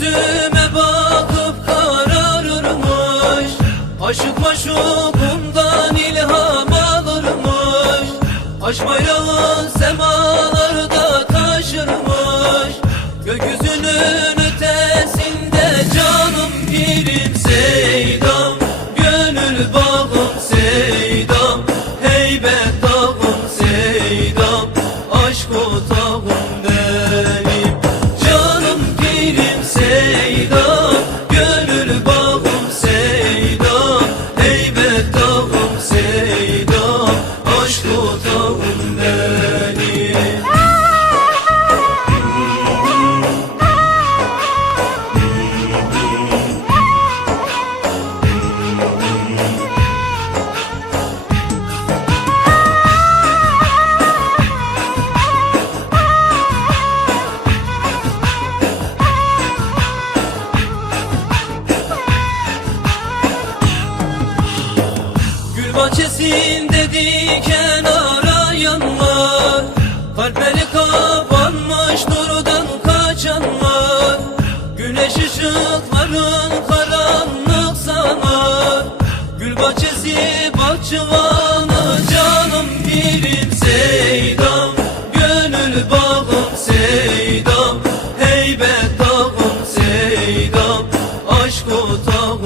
Gözüme bakıp kararırmış. Aşık maşukumdan ilham alırmış. Aşk bayrağı semalarda taşırmış. Gökyüzünün bahçesinde diken arayanlar Kalpleri kapanmış nurdan kaçanlar. Güneş ışıkların karanlık sanar. Gül bahçesi bahçıvanı canım pirim seydam. Gönül bağım seydam. Heybet dağım seydam. Aşk otağım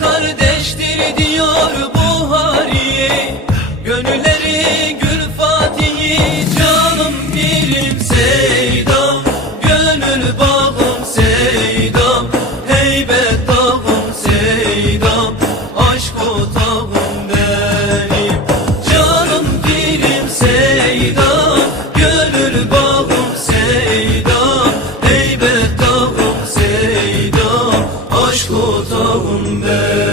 kardeştir diyor Buhari'ye. Gönülleri gül Fatih'i canım tutalım ben.